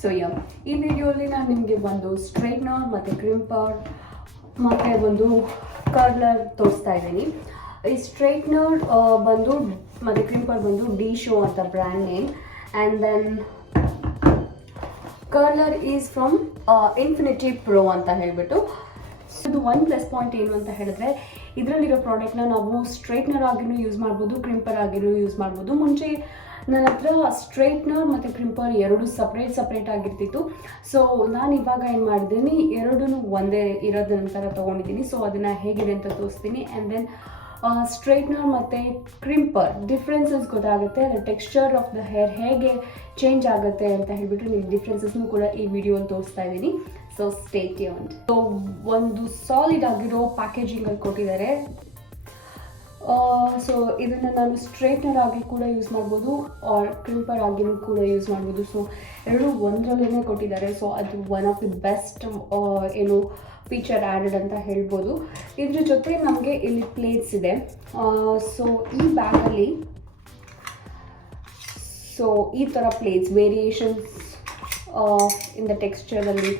So yeah ಈ ವಿಡಿಯೋಲಿ ನಾನು ನಿಮಗೆ ಒಂದು ಸ್ಟ್ರೈಟ್ನರ್ ಮತ್ತು ಕ್ರಿಂಪರ್ ಮತ್ತು ಒಂದು ಕರ್ಲರ್ ತೋರಿಸ್ತಾ ಇದ್ದೀನಿ. ಈ ಸ್ಟ್ರೈಟ್ನರ್ ಬಂದು ಮತ್ತು ಕ್ರಿಂಪರ್ ಬಂದು ಡಿ ಶೋ ಅಂತ brand name, and then curler is from infinity pro ಅಂತ ಹೇಳಿಬಿಟ್ಟು. ಇದು ಒನ್ ಪ್ಲಸ್ ಪಾಯಿಂಟ್ ಏನು ಅಂತ ಹೇಳಿದ್ರೆ, ಇದರಲ್ಲಿರೋ ಪ್ರಾಡಕ್ಟ್ನ ನಾವು ಸ್ಟ್ರೈಟ್ನರ್ ಆಗಿನೂ ಯೂಸ್ ಮಾಡ್ಬೋದು, ಕ್ರಿಂಪರ್ ಆಗಿನೂ ಯೂಸ್ ಮಾಡ್ಬೋದು. ಮುಂಚೆ ನನ್ನ ಹತ್ರ ಸ್ಟ್ರೈಟ್ನರ್ ಮತ್ತು ಕ್ರಿಂಪರ್ ಎರಡು ಸಪ್ರೇಟ್ ಆಗಿರ್ತಿತ್ತು. ಸೊ ನಾನು ಇವಾಗ ಏನು ಮಾಡಿದ್ದೀನಿ, ಎರಡೂ ಒಂದೇ ಇರೋದ ನಂತರ ತೊಗೊಂಡಿದ್ದೀನಿ. ಸೊ ಅದನ್ನು ಹೇಗಿದೆ ಅಂತ ತೋರಿಸ್ತೀನಿ. ಆ್ಯಂಡ್ ದೆನ್ ಸ್ಟ್ರೈಟ್ನರ್ ಮತ್ತು ಕ್ರಿಂಪರ್ ಡಿಫ್ರೆನ್ಸಸ್ ಗೊತ್ತಾಗುತ್ತೆ, ಅದರ ಟೆಕ್ಸ್ಚರ್ ಆಫ್ ದ ಹೇರ್ ಹೇಗೆ ಚೇಂಜ್ ಆಗುತ್ತೆ ಅಂತ ಹೇಳಿಬಿಟ್ಟು ನಿಮ್ಗೆ ಡಿಫ್ರೆನ್ಸಸ್ನೂ ಕೂಡ ಈ ವಿಡಿಯೋಲ್ಲಿ ತೋರಿಸ್ತಾ ಇದ್ದೀನಿ. So stay tuned. ಸೊ ಒಂದು ಸಾಲಿಡ್ ಆಗಿರೋ ಪ್ಯಾಕೇಜಿಂಗಲ್ಲಿ ಕೊಟ್ಟಿದ್ದಾರೆ. ಸೊ ಇದನ್ನು ನಾನು ಸ್ಟ್ರೈಟ್ನರ್ ಆಗಿ ಕೂಡ ಯೂಸ್ ಮಾಡ್ಬೋದು, ಆರ್ ಕ್ರಿಂಪರ್ ಆಗಿನೂ ಕೂಡ ಯೂಸ್ ಮಾಡ್ಬೋದು. ಸೊ ಎರಡೂ ಒಂದರಲ್ಲೇ ಕೊಟ್ಟಿದ್ದಾರೆ. ಸೊ ಅದು ಒನ್ ಆಫ್ ದಿ ಬೆಸ್ಟ್ ಏನು ಫೀಚರ್ ಆ್ಯಡೆಡ್ ಅಂತ ಹೇಳ್ಬೋದು. ಇದ್ರ ಜೊತೆ ನಮಗೆ ಇಲ್ಲಿ ಪ್ಲೇಟ್ಸ್ ಇದೆ. ಸೊ ಈ ಬ್ಯಾಗಲ್ಲಿ ಈ ಥರ ಪ್ಲೇಟ್ಸ್ ವೇರಿಯೇಷನ್ಸ್ ಇನ್ ದ ಟೆಕ್ಸ್ಚರಲ್ಲಿ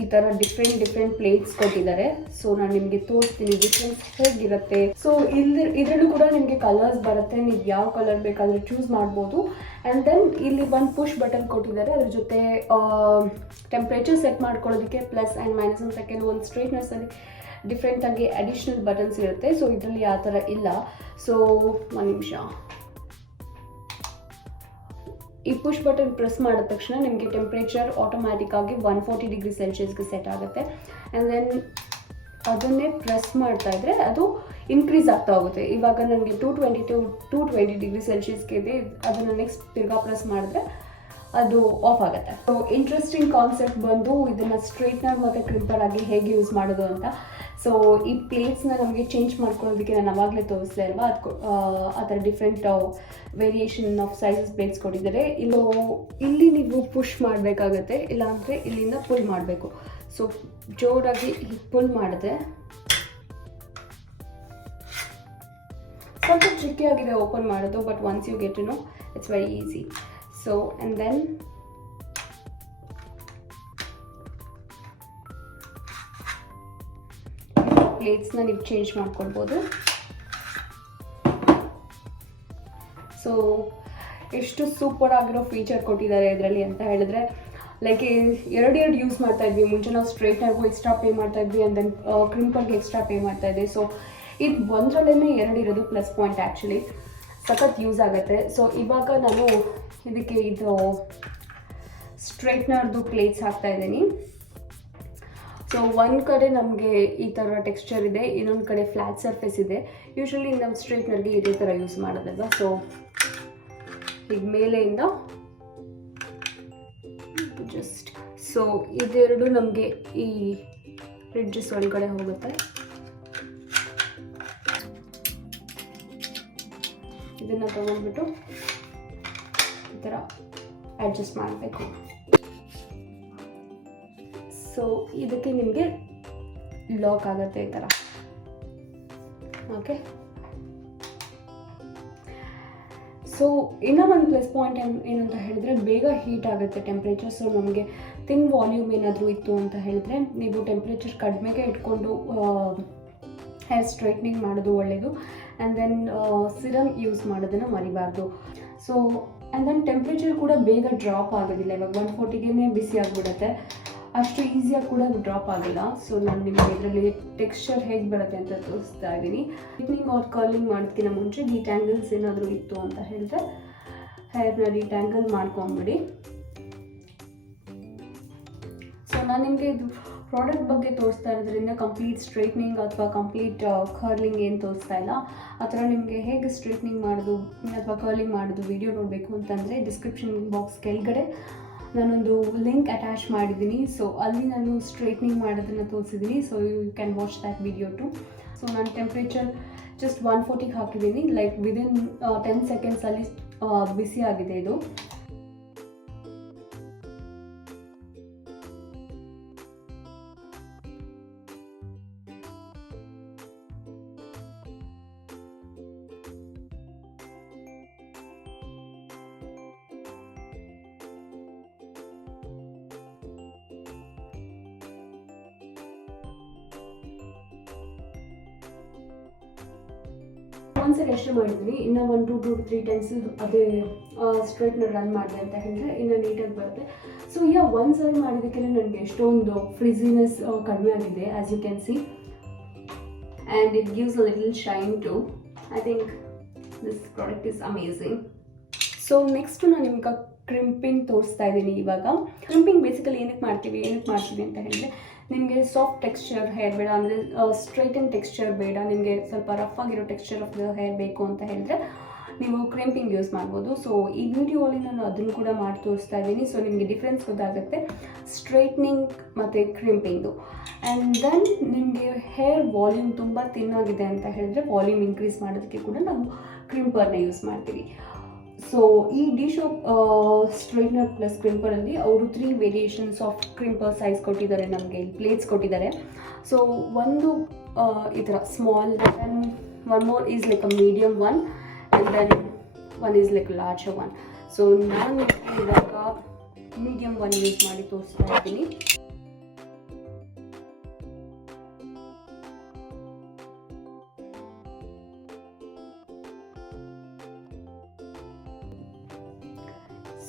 ಈ ಥರ ಡಿಫ್ರೆಂಟ್ ಪ್ಲೇಟ್ಸ್ ಕೊಟ್ಟಿದ್ದಾರೆ. ಸೊ ನಾನು ನಿಮಗೆ ತೋರಿಸ್ತೀನಿ ಡಿಫ್ರೆನ್ಸ್ ಹೇಗಿರುತ್ತೆ. ಸೊ ಇದರಲ್ಲೂ ಕೂಡ ನಿಮಗೆ ಕಲರ್ಸ್ ಬರುತ್ತೆ, ನೀವು ಯಾವ ಕಲರ್ ಬೇಕಾದರೂ ಚೂಸ್ ಮಾಡ್ಬೋದು. ಆ್ಯಂಡ್ ದೆನ್ ಇಲ್ಲಿ ಒಂದು ಪುಷ್ ಬಟನ್ ಕೊಟ್ಟಿದ್ದಾರೆ, ಅದ್ರ ಜೊತೆ ಟೆಂಪ್ರೇಚರ್ ಸೆಟ್ ಮಾಡ್ಕೊಳ್ಳೋದಕ್ಕೆ ಪ್ಲಸ್ ಆ್ಯಂಡ್ ಮೈನಸ್ ಅಂತ ಕೆಲವೊಂದು ಸ್ಟ್ರೈಟ್ನರ್ಸಲ್ಲಿ ಡಿಫ್ರೆಂಟಾಗಿ ಅಡಿಷ್ನಲ್ ಬಟನ್ಸ್ ಇರುತ್ತೆ. ಸೊ ಇದರಲ್ಲಿ ಆ ಥರ ಇಲ್ಲ. ಸೊ ಒಂದು ನಿಮಿಷ, ಈ ಪುಷ್ ಬಟನ್ ಪ್ರೆಸ್ ಮಾಡಿದ ತಕ್ಷಣ ನಿಮಗೆ ಟೆಂಪ್ರೇಚರ್ ಆಟೋಮ್ಯಾಟಿಕ್ ಆಗಿ 140 ಡಿಗ್ರಿ ಸೆಲ್ಸಿಯಸ್ಗೆ ಸೆಟ್ ಆಗುತ್ತೆ. ಆ್ಯಂಡ್ ದೆನ್ ಅದನ್ನೇ ಪ್ರೆಸ್ ಮಾಡ್ತಾ ಇದ್ದರೆ ಅದು ಇನ್ಕ್ರೀಸ್ ಆಗ್ತಾ ಹೋಗುತ್ತೆ. ಇವಾಗ ನನಗೆ 220 ಡಿಗ್ರಿ ಸೆಲ್ಸಿಯಸ್ಗೆ ಇದೆ, ಅದನ್ನು ನೆಕ್ಸ್ಟ್ ತಿರ್ಗಾ ಪ್ರೆಸ್ ಮಾಡಿದ್ರೆ ಅದು ಆಫ್ ಆಗುತ್ತೆ. ಸೊ ಇಂಟ್ರೆಸ್ಟಿಂಗ್ ಕಾನ್ಸೆಪ್ಟ್ ಬಂದು ಇದನ್ನು ಸ್ಟ್ರೈಟ್ನರ್ ಮತ್ತು ಕ್ರಿಂಪರ್ ಆಗಿ ಹೇಗೆ ಯೂಸ್ ಮಾಡೋದು ಅಂತ. ಸೊ ಈ ಪ್ಲೇಟ್ಸ್ನ ನಮಗೆ ಚೇಂಜ್ ಮಾಡ್ಕೊಳ್ಳೋದಕ್ಕೆ ನಾನು ಅವಾಗಲೇ ತೋರಿಸ್ದೆ ಅಲ್ವಾ, ಅದು ಆ ಥರ different variation of sizes plates ಕೊಟ್ಟಿದ್ದಾರೆ. ಇಲ್ಲಿ ನೀವು ಪುಷ್ ಮಾಡಬೇಕಾಗತ್ತೆ, ಇಲ್ಲಾಂದರೆ ಇಲ್ಲಿಂದ ಪುಲ್ ಮಾಡಬೇಕು. ಸೊ ಜೋರಾಗಿ ಪುಲ್ ಮಾಡಿದ್ರೆ ಸ್ವಲ್ಪ ಟ್ರಿಕ್ಕಿ ಆಗಿದೆ ಓಪನ್ ಮಾಡೋದು, but once you get to know it's very easy. So and then ಪ್ಲೇಟ್ಸ್ನ ನೀವು ಚೇಂಜ್ ಮಾಡ್ಕೊಳ್ಬೋದು. ಸೊ ಎಷ್ಟು ಸೂಪರ್ ಆಗಿರೋ ಫೀಚರ್ ಕೊಟ್ಟಿದ್ದಾರೆ ಇದರಲ್ಲಿ ಅಂತ ಹೇಳಿದ್ರೆ, ಲೈಕ್ ಎರಡು ಯೂಸ್ ಮಾಡ್ತಾ ಇದ್ವಿ. ಮುಂಚೆ ನಾವು ಸ್ಟ್ರೈಟ್ನರ್ಗೂ ಎಕ್ಸ್ಟ್ರಾ ಪೇ ಮಾಡ್ತಾ ಇದ್ವಿ, ಆ್ಯಂಡ್ ದೆನ್ ಕ್ರಿಂಪರ್ಗೆ ಎಕ್ಸ್ಟ್ರಾ ಪೇ ಮಾಡ್ತಾ ಇದ್ವಿ. ಸೊ ಇದು ಒಂದರಲ್ಲೇ ಎರಡು ಇರೋದು ಪ್ಲಸ್ ಪಾಯಿಂಟ್. ಆ್ಯಕ್ಚುಲಿ ಸಖತ್ ಯೂಸ್ ಆಗುತ್ತೆ. ಸೊ ಇವಾಗ ನಾನು ಇದಕ್ಕೆ ಇದು ಸ್ಟ್ರೈಟ್ನರ್ದು ಪ್ಲೇಟ್ಸ್ ಹಾಕ್ತಾ ಇದ್ದೀನಿ. ಸೊ ಒಂದು ಕಡೆ ನಮಗೆ ಈ ಥರ ಟೆಕ್ಸ್ಚರ್ ಇದೆ, ಇನ್ನೊಂದು ಕಡೆ ಫ್ಲ್ಯಾಟ್ ಸರ್ಫೇಸ್ ಇದೆ. ಯೂಶ್ವಲಿ ನಮ್ಮ ಸ್ಟ್ರೈಟ್ನರ್ಗೆ ಇದೇ ಥರ ಯೂಸ್ ಮಾಡೋದಲ್ವ. ಸೊ ಈಗ ಮೇಲೆಯಿಂದ ಜಸ್ಟ್ ಸೊ ಇದೆರಡು ನಮಗೆ ಈ ರಿಡ್ಜಸ್ ಒಳಗಡೆ ಹೋಗುತ್ತೆ. ಇದನ್ನು ತಗೊಂಡ್ಬಿಟ್ಟು ಈ ಥರ ಅಡ್ಜಸ್ಟ್ ಮಾಡಬೇಕು. ಸೊ ಇದಕ್ಕೆ ನಿಮಗೆ ಲಾಕ್ ಆಗುತ್ತೆ ಈ ಥರ. ಓಕೆ, ಸೊ ಇನ್ನೂ ಒಂದು ಪ್ಲಸ್ ಪಾಯಿಂಟ್ ಏನಂತ ಹೇಳಿದ್ರೆ, ಬೇಗ ಹೀಟ್ ಆಗುತ್ತೆ ಟೆಂಪ್ರೇಚರ್. ಸೊ ನಮಗೆ ಥಿನ್ ವಾಲ್ಯೂಮ್ ಏನಾದರೂ ಇತ್ತು ಅಂತ ಹೇಳಿದ್ರೆ ನೀವು ಟೆಂಪ್ರೇಚರ್ ಕಡಿಮೆಗೆ ಇಟ್ಕೊಂಡು ಹೇರ್ ಸ್ಟ್ರೈಟ್ನಿಂಗ್ ಮಾಡೋದು ಒಳ್ಳೆಯದು. ಆ್ಯಂಡ್ ದೆನ್ ಸಿರಮ್ ಯೂಸ್ ಮಾಡೋದನ್ನು ಮರಿಬಾರ್ದು. ಸೊ ಆ್ಯಂಡ್ ದೆನ್ ಟೆಂಪ್ರೇಚರ್ ಕೂಡ ಬೇಗ ಡ್ರಾಪ್ ಆಗೋದಿಲ್ಲ. ಇವಾಗ 140ಗೆ ಬಿಸಿ ಆಗಿಬಿಡುತ್ತೆ, ಅಷ್ಟು ಈಸಿಯಾಗಿ ಕೂಡ ಡ್ರಾಪ್ ಆಗಿಲ್ಲ. ಸೊ ನಾನು ನಿಮಗೆ ಇದರಲ್ಲಿ ಟೆಕ್ಸ್ಚರ್ ಹೇಗೆ ಬರುತ್ತೆ ಅಂತ ತೋರಿಸ್ತಾ ಇದ್ದೀನಿ. ಸ್ಟ್ರೈಟ್ನಿಂಗ್ ಆರ್ ಕರ್ಲಿಂಗ್ ಮಾಡೋದಕ್ಕಿಂತ ಮುಂಚೆ ಡಿಟ್ಯಾಂಗಲ್ಸ್ ಏನಾದರೂ ಇತ್ತು ಅಂತ ಹೇಳಿದ್ರೆ ಹೇರ್ನ ಡಿಟ್ಯಾಂಗಲ್ ಮಾಡ್ಕೊಂಬಿಡಿ. ಸೊ ನಾನು ನಿಮಗೆ ಇದು ಪ್ರಾಡಕ್ಟ್ ಬಗ್ಗೆ ತೋರಿಸ್ತಾ ಇರೋದ್ರಿಂದ ಕಂಪ್ಲೀಟ್ ಸ್ಟ್ರೈಟ್ನಿಂಗ್ ಅಥವಾ ಕಂಪ್ಲೀಟ್ ಕರ್ಲಿಂಗ್ ಏನು ತೋರಿಸ್ತಾ ಇಲ್ಲ. ಆ ಥರ ನಿಮಗೆ ಹೇಗೆ ಸ್ಟ್ರೈಟ್ನಿಂಗ್ ಮಾಡೋದು ಅಥವಾ ಕರ್ಲಿಂಗ್ ಮಾಡೋದು ವಿಡಿಯೋ ನೋಡಬೇಕು ಅಂತಂದರೆ ಡಿಸ್ಕ್ರಿಪ್ಷನ್ ಬಾಕ್ಸ್ ಕೆಳಗಡೆ ನಾನೊಂದು ಲಿಂಕ್ ಅಟ್ಯಾಚ್ ಮಾಡಿದ್ದೀನಿ. ಸೊ ಅಲ್ಲಿ ನಾನು ಸ್ಟ್ರೈಟ್ನಿಂಗ್ ಮಾಡೋದನ್ನು ತೋರಿಸಿದ್ದೀನಿ. So you can watch that video too. So ನಾನು ಟೆಂಪ್ರೇಚರ್ ಜಸ್ಟ್ 140ಗೆ ಹಾಕಿದ್ದೀನಿ. ಲೈಕ್ ವಿದಿನ್ 10 ಸೆಕೆಂಡ್ಸಲ್ಲಿ ಬಿಸಿ ಆಗಿದೆ ಇದು. ಒಂದ್ಸರಿ ಅಷ್ಟೇ ಮಾಡಿದ್ದೀನಿ, ಇನ್ನು 1 to 2 to 3 times ಅದೇ ಸ್ಟ್ರೈಟ್ನರ್ ರನ್ ಮಾಡಿದೆ ಅಂತ ಹೇಳಿದ್ರೆ ಇನ್ನು ನೀಟಾಗಿ ಬರುತ್ತೆ. ಸೊ ಒಂದ್ಸರಿ ಮಾಡಿದ್ದಕ್ಕೆ ನನಗೆ ಎಷ್ಟೊಂದು ಫ್ರಿಝಿನೆಸ್ ಕಡಿಮೆ ಆಗಿದೆ, as you can see, and it gives a little shine too. I think this product is amazing. So next ನಾನು ನಿಮ್ಗೆ ಕ್ರಿಂಪಿಂಗ್ ತೋರಿಸ್ತಾ ಇದ್ದೀನಿ. ಇವಾಗ ಕ್ರಿಂಪಿಂಗ್ ಬೇಸಿಕಲಿ ಏನಕ್ಕೆ ಮಾಡ್ತೀವಿ ಅಂತ ಹೇಳಿದ್ರೆ, ನಿಮಗೆ ಸಾಫ್ಟ್ ಟೆಕ್ಸ್ಚರ್ ಹೇರ್ ಬೇಡ, ಅಂದರೆ ಸ್ಟ್ರೈಟ್ ಆ್ಯಂಡ್ ಟೆಕ್ಸ್ಚರ್ ಬೇಡ, ನಿಮಗೆ ಸ್ವಲ್ಪ ರಫ್ ಆಗಿರೋ ಟೆಕ್ಸ್ಚರ್ ಆಫ್ ದ ಹೇರ್ ಬೇಕು ಅಂತ ಹೇಳಿದ್ರೆ ನೀವು ಕ್ರಿಂಪಿಂಗ್ ಯೂಸ್ ಮಾಡ್ಬೋದು. ಸೊ ಈ ವಿಡಿಯೋಲಿ ನಾನು ಅದನ್ನು ಕೂಡ ಮಾಡಿ ತೋರಿಸ್ತಾ ಇದ್ದೀನಿ. ಸೊ ನಿಮಗೆ ಡಿಫ್ರೆನ್ಸ್ ಗೊತ್ತಾಗುತ್ತೆ ಸ್ಟ್ರೈಟ್ನಿಂಗ್ ಮತ್ತು ಕ್ರಿಂಪಿಂಗು. ಆ್ಯಂಡ್ ದೆನ್ ನಿಮಗೆ ಹೇರ್ ವಾಲ್ಯೂಮ್ ತುಂಬ ತಿನ್ನಾಗಿದೆ ಅಂತ ಹೇಳಿದ್ರೆ ವಾಲ್ಯೂಮ್ ಇನ್ಕ್ರೀಸ್ ಮಾಡೋದಕ್ಕೆ ಕೂಡ ನಾವು ಕ್ರಿಂಪರ್ನ ಯೂಸ್ ಮಾಡ್ತೀವಿ. ಸೊ ಈ ಡಿಶಾಪ್ ಸ್ಟ್ರೈಟ್ನರ್ ಪ್ಲಸ್ ಕ್ರಿಂಪರಲ್ಲಿ ಅವರು 3 ವೇರಿಯೇಷನ್ಸ್ ಆಫ್ ಕ್ರಿಂಪರ್ ಸೈಜ್ ಕೊಟ್ಟಿದ್ದಾರೆ, ನಮಗೆ ಪ್ಲೇಟ್ಸ್ ಕೊಟ್ಟಿದ್ದಾರೆ. ಸೊ ಒಂದು ಈ ಥರ small, then one more is like a medium one, and then one is like larger one. So ನಾನು ಇವಾಗ ಮೀಡಿಯಮ್ ಒನ್ ಯೂಸ್ ಮಾಡಿ ತೋರಿಸ್ತಾ ಇದ್ದೀನಿ.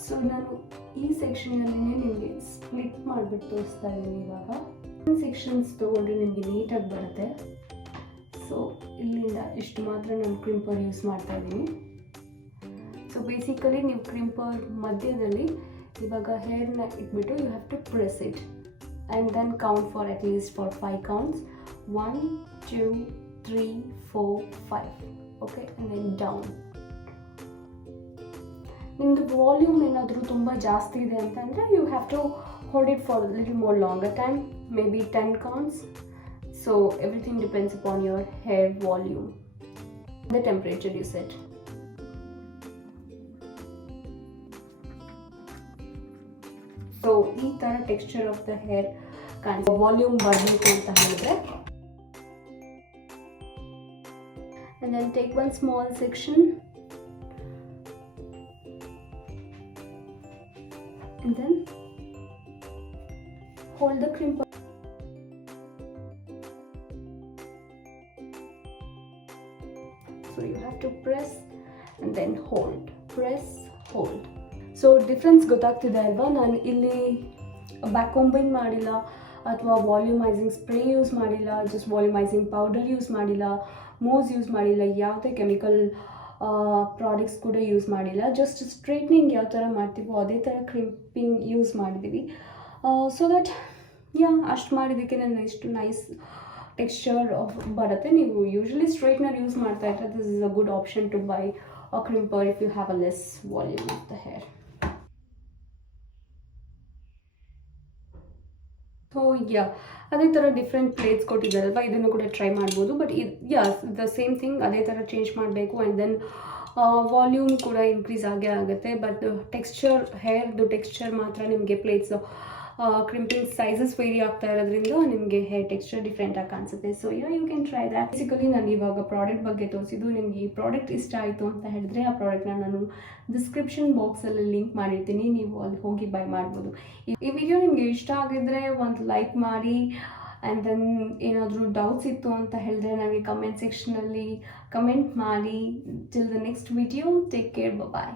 ಸೊ ನಾನು ಈ ಸೆಕ್ಷನಲ್ಲಿ ನಿಮಗೆ ಸ್ಪ್ಲಿಟ್ ಮಾಡಿಬಿಟ್ಟು ತೋರಿಸ್ತಾ ಇದ್ದೀನಿ. ಇವಾಗ ಸೆಕ್ಷನ್ಸ್ ತೊಗೊಂಡ್ರೆ ನಿಮಗೆ ನೀಟಾಗಿ ಬರುತ್ತೆ. ಸೊ ಇಲ್ಲಿಂದ ಇಷ್ಟು ಮಾತ್ರ ನಾನು ಕ್ರಿಂಪರ್ ಯೂಸ್ ಮಾಡ್ತಾ ಇದ್ದೀನಿ. ಸೊ ಬೇಸಿಕಲಿ ನೀವು ಕ್ರಿಂಪರ್ ಮಧ್ಯದಲ್ಲಿ ಇವಾಗ ಹೇರ್ನ ಇಟ್ಬಿಟ್ಟು you have to press it and then count for at least for 5 counts. 1 2 3 4 5. Okay, and then down. ನಿಮ್ಮದು ವಾಲ್ಯೂಮ್ ಏನಾದರೂ ತುಂಬ ಜಾಸ್ತಿ ಇದೆ ಅಂತಂದರೆ you have to hold it for little more longer time, maybe 10 counts. So everything depends upon your hair volume, the temperature you set. So ಈ ಥರ texture of the hair ಕಾಣಿಸ್ volume ಬರಬೇಕು ಅಂತ ಹೇಳಿದ್ರೆ. And then take one small section and then hold the crimper. So you have to press and then hold, press, hold. So difference ಗೊತ್ತಾಗ್ತಿದೆ ಅಲ್ವಾ? ನಾನು ಇಲ್ಲಿ ಬ್ಯಾಕ್ ಕಾಂಬಿಂಗ್ ಮಾಡಿಲ್ಲ ಅಥವಾ ವಾಲ್ಯೂಮೈಸಿಂಗ್ ಸ್ಪ್ರೇ ಯೂಸ್ ಮಾಡಿಲ್ಲ, ಜಸ್ಟ್ ವಾಲ್ಯೂಮೈಸಿಂಗ್ ಪೌಡರ್ ಯೂಸ್ ಮಾಡಿಲ್ಲ, ಮೋಸ್ ಯೂಸ್ ಮಾಡಿಲ್ಲ, ಯಾವುದೇ ಕೆಮಿಕಲ್ ಪ್ರಾಡಕ್ಟ್ಸ್ ಕೂಡ ಯೂಸ್ ಮಾಡಿಲ್ಲ. ಜಸ್ಟ್ ಸ್ಟ್ರೈಟ್ನಿಂಗ್ ಯಾವ ಥರ ಮಾಡ್ತೀವೋ ಅದೇ ಥರ ಕ್ರಿಂಪಿಂಗ್ ಯೂಸ್ ಮಾಡಿದ್ದೀವಿ. ಸೊ ದಟ್ ಅಷ್ಟು ಮಾಡಿದ್ದಕ್ಕೆ ನನ್ನ ಇಷ್ಟು ನೈಸ್ ಟೆಕ್ಸ್ಚರ್ ಬರುತ್ತೆ. ನೀವು ಯೂಶ್ವಲಿ ಸ್ಟ್ರೈಟ್ನರ್ ಯೂಸ್ ಮಾಡ್ತಾ ಇದ್ರೆ this is a good option to buy a crimper if you have a less volume of the hair. So ಅದೇ ಥರ ಡಿಫ್ರೆಂಟ್ ಪ್ಲೇಟ್ಸ್ ಕೊಟ್ಟಿದ್ದಾರಲ್ವ, ಇದನ್ನು ಕೂಡ ಟ್ರೈ ಮಾಡ್ಬೋದು. ಬಟ್ ದ ಸೇಮ್ ಥಿಂಗ್ ಅದೇ ಥರ ಚೇಂಜ್ ಮಾಡಬೇಕು. ಆ್ಯಂಡ್ ದೆನ್ ವಾಲ್ಯೂಮ್ ಕೂಡ ಇನ್ಕ್ರೀಸ್ ಆಗೇ ಆಗುತ್ತೆ. ಬಟ್ ಟೆಕ್ಸ್ಚರ್, ಹೇರ್ದು ಟೆಕ್ಸ್ಚರ್ ಮಾತ್ರ ನಿಮಗೆ ಪ್ಲೇಟ್ಸ್ ಕ್ರಿಂಪಿಂಗ್ ಸೈಜಸ್ ವೇರಿ ಆಗ್ತಾ ಇರೋದ್ರಿಂದ ನಿಮಗೆ ಹೇರ್ ಟೆಕ್ಸ್ಚರ್ ಡಿಫ್ರೆಂಟಾಗಿ ಕಾಣಿಸುತ್ತೆ. So you can try that. Basically ನಾನು ಇವಾಗ ಪ್ರಾಡಕ್ಟ್ ಬಗ್ಗೆ ತೋರಿಸಿದ್ದು. ನಿಮಗೆ ಈ ಪ್ರಾಡಕ್ಟ್ ಇಷ್ಟ ಆಯಿತು ಅಂತ ಹೇಳಿದ್ರೆ ಆ ಪ್ರಾಡಕ್ಟ್ನ ನಾನು ಡಿಸ್ಕ್ರಿಪ್ಷನ್ ಬಾಕ್ಸಲ್ಲಿ ಲಿಂಕ್ ಮಾಡಿರ್ತೀನಿ, ನೀವು ಅಲ್ಲಿ ಹೋಗಿ ಬೈ ಮಾಡ್ಬೋದು. ಈ ವಿಡಿಯೋ ನಿಮಗೆ ಇಷ್ಟ ಆಗಿದ್ರೆ ಒಂದು ಲೈಕ್ ಮಾಡಿ. ಆ್ಯಂಡ್ ದೆನ್ ಏನಾದರೂ ಡೌಟ್ಸ್ ಇತ್ತು ಅಂತ ಹೇಳಿದ್ರೆ ನನಗೆ ಕಮೆಂಟ್ ಸೆಕ್ಷನಲ್ಲಿ ಕಮೆಂಟ್ ಮಾಡಿ. Till the next video, take care, bye.